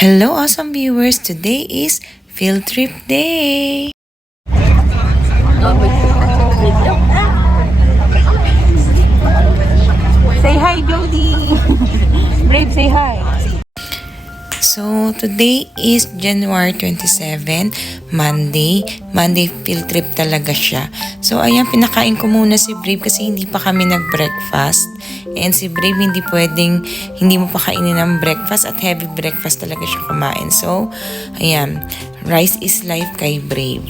Hello awesome viewers! Today is field trip day! Say hi, Jody! Brave, say hi! So, today is January 27, Monday. Monday field trip talaga siya. So, ayan, pinakain ko muna si Brave kasi hindi pa kami nag-breakfast. And si Brave hindi mo pa kainin ng breakfast at heavy breakfast talaga siya kumain. So, ayan, rice is life kay Brave.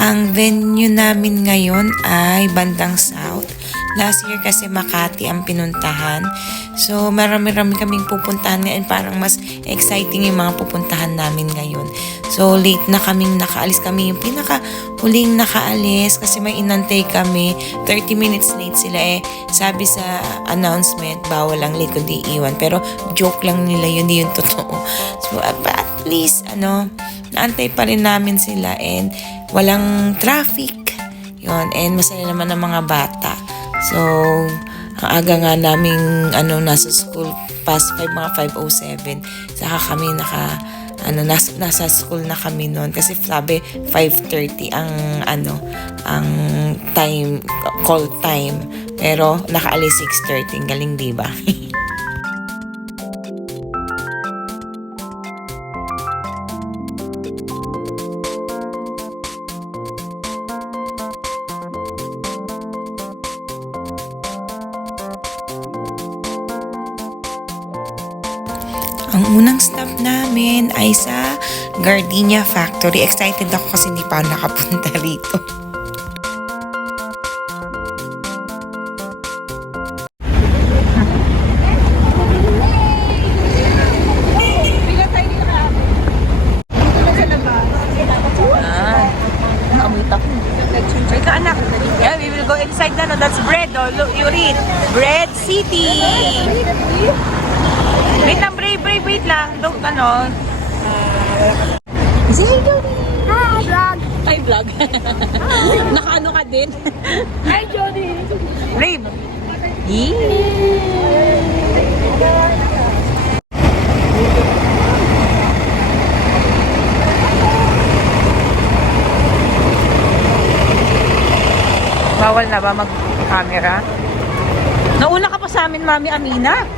Ang venue namin ngayon ay bandang south. Last year kasi Makati ang pinuntahan. So, marami-rami kaming pupuntahan ngayon. Parang mas exciting yung mga pupuntahan namin ngayon. So, late na kaming nakaalis. Kami yung pinaka-huling nakaalis kasi may inantay kami. 30 minutes late sila sabi sa announcement, bawal ang late kundi iwan. Pero, joke lang nila yun, hindi yun totoo. So, at least, naantay pa rin namin sila and walang traffic. Yun, and masaya naman ang mga bata. So, ang aga nga naming nasa school past 5, mga 5:07. Saka kami nasa school na kami noon kasi sabi 5:30 ang time, call time. Pero nakaalis 6:30. Galing, di ba? Ang unang stop namin ay sa Gardenia Factory. Excited ako kasi hindi pa ako nakapunta rito. Wait ka, anak. Yeah, we will go inside na. No? That's bread. Oh. Look, you read. Bread City. Wait lang, Brave, wait lang. Don't, Say hi, Jody. Hi, vlog. Hi, vlog. Nakaano ka din? Hi, Jody. Brave. Bawal na ba mag-camera? Nauna ka pa sa amin, Mami Amina.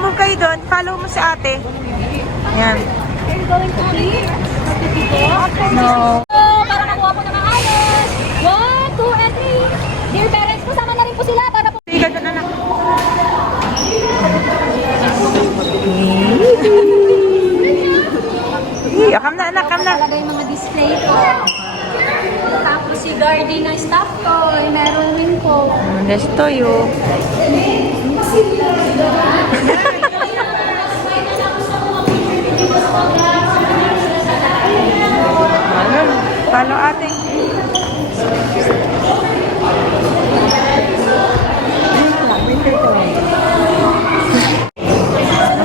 Move kayo doon. Follow mo si ate. Yan. Are you going to pee? No. Para nakuha po ng ayos. 1, 2, and 3. Dear parents, kasama na rin po sila para po. Sige doon, anak. Akam na, anak, akam na. Talaga yung mga display po. Tapos si Gardy na staff toy. Meron rin po. Let's to you. Paano ate?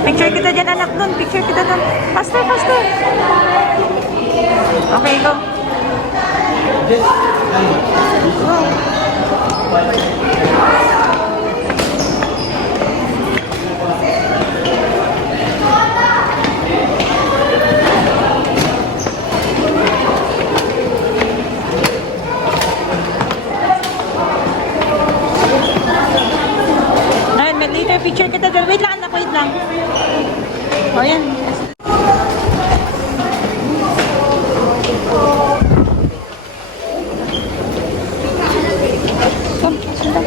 Picture kita dyan, anak, dun. Picture kita dun. Faster, faster. Okay, go. Later, picture kita dyan. Wait lang, anak, wait lang. O, yan. Come, sundan.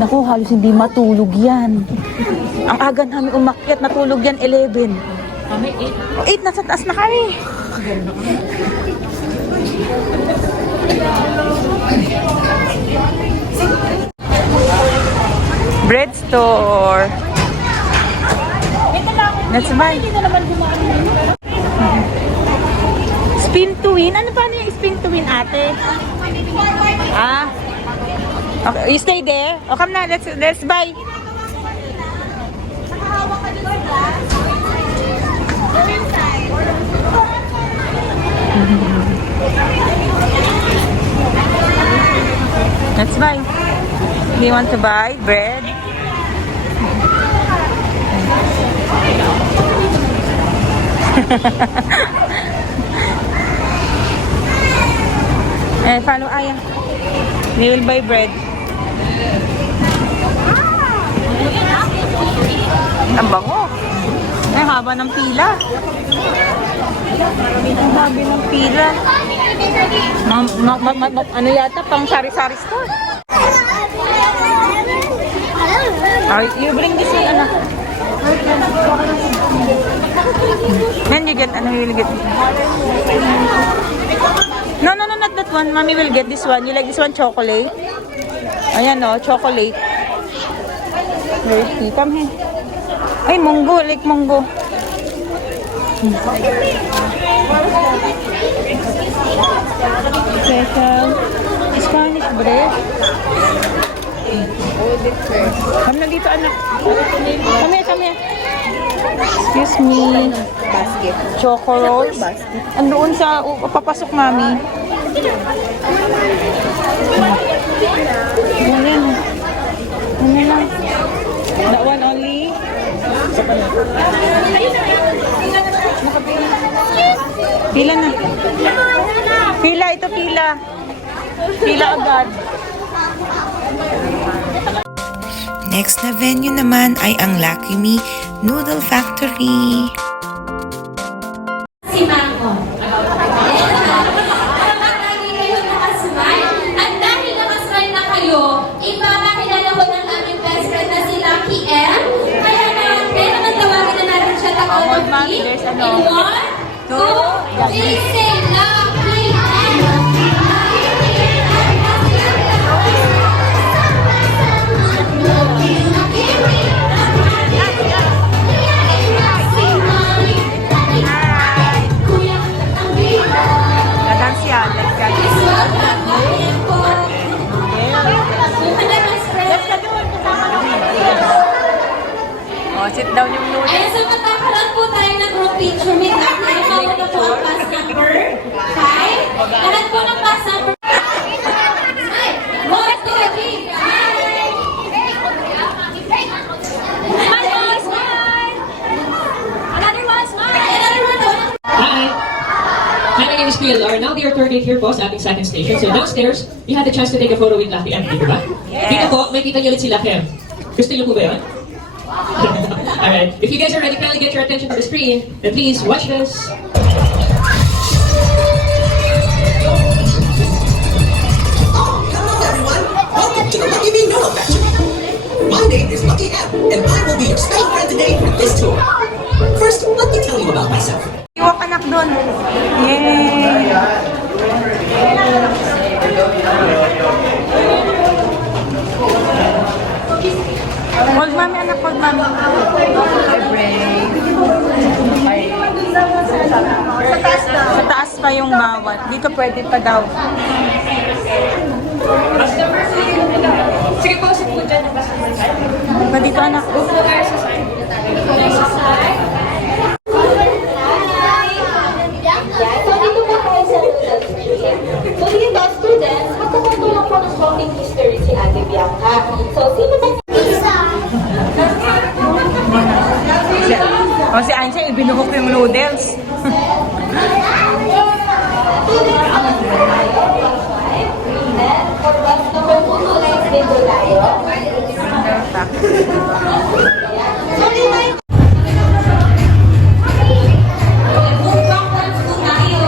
Naku, halos hindi matulog yan. Ang aga namin umakyat, natulog yan 11. Kami 8. 8, nasa taas na kami. Bread store. Let's buy. Spin to win? Ano paano yung spin to win, ate? Ah? Okay, you stay there? O, come na, let's buy. Let's buy. Do you want to buy bread? Follow Aya. They will buy bread. Ang bango. Ay, haba ng pila. Ang haba ng pila. Ano yata, pang sari-sari store. You bring this one, anak. Then you get, you will get. No, not that one. Mommy will get this one. You like this one, chocolate? Ayan, no, chocolate. Very come here. Ay, munggo. Like munggo. Special Spanish bread. Come na dito, anak. Come here. Excuse me. Basket. Choco rolls. Andoon sa papasok, mami. Ano lang. That one only. Pila na. Pila, ito pila. Pila agad. Next na venue naman ay ang Lucky Me Noodle Factory. Si Mango. Kapag lagi kayo nakasmile, at dahil nakasmile na kayo, ipapakilala ko ng aming best friend na si Lucky M. Kaya naman tawagin na natin siya taon-taon. In 1, 2, 3, say Lucky M. Dadance yan. Oh, sit down yung noodles. Ay, so matakalan po tayo ng group picture. May Lucky M. Hawak na po ang pass number 5. Lahat po ng pass number 5. 1, 2, 3. Hi. My name is Kuya Lar. Now we are turning here po sa ating second station. So downstairs, you had the chance to take a photo with Lucky M, di ba? Dito po, may kita niyo ulit si Lucky M. Gusto niyo po ba yun? Alright. If you guys are ready, kindly get your attention to the screen. Then please watch this. Hello everyone! Welcome to the Lucky Me Noodle Factory! My name is Lucky M, and I will be your special friend today for this tour. First, let me tell you about myself. Iwak anak doon. Yay! Hold mami, anak, hold mami. Sa taas pa yung bawat. Dito pwede pa daw. Sige po, sit po dyan. Pa dito anak. So, dito po tayo sa results screen. So, dito, students, magkakatulong po ng shopping history si Ate Bianca. So, sino ba O si Ansel, ibinuhok yung noodles. for us na pupuno lang dito tayo? So, dito, mukbang dance po tayo.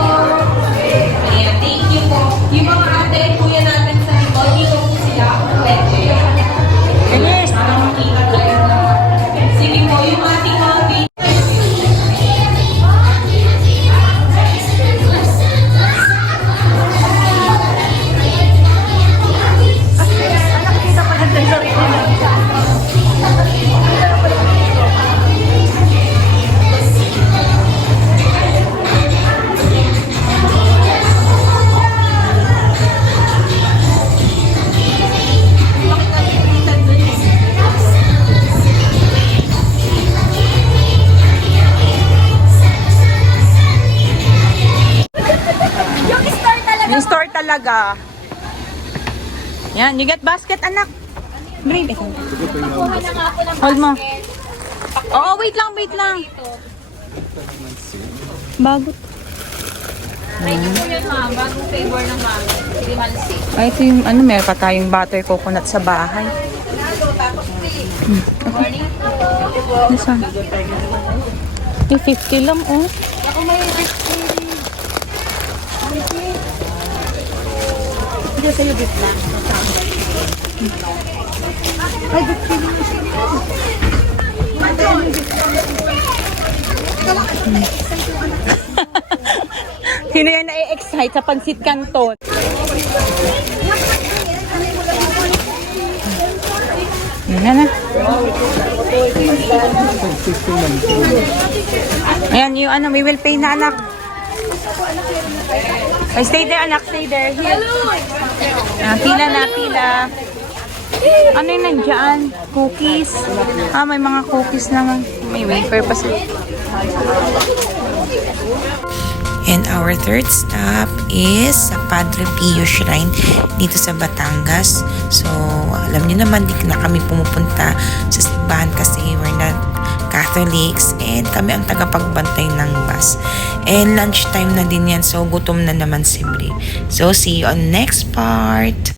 Ayan, thank you po. Yung mga ate, kuya natin sa likod, dito po sila. Pwede. talaga. Yan, you get basket, anak. Bring it. Hold mo. Oo, wait lang, wait lang. Bago. Bagong flavor ng mami. Limansi. Ay, ito yung, ano, meron pa tayong butter coconut sa bahay. Okay. This one. Yung 50 lang, oh. Ako may hindi sa'yo gift lang. Sino yan na-excite sa pansit canton? Yan na. Ayan, yung ano, we will pay na, anak. Ay, stay there, anak, stay there. Here. Pila na, pila. Ano yung nandyan? Cookies. May mga cookies naman. May wafer pa sila. And our third stop is sa Padre Pio Shrine dito sa Batangas. So, alam niyo naman, di na kami pumupunta sa simbahan kasi we're not Catholics and kami ang tagapagbantay ng bus. And lunchtime na din yan, so gutom na naman si Bri. So, see you on next part!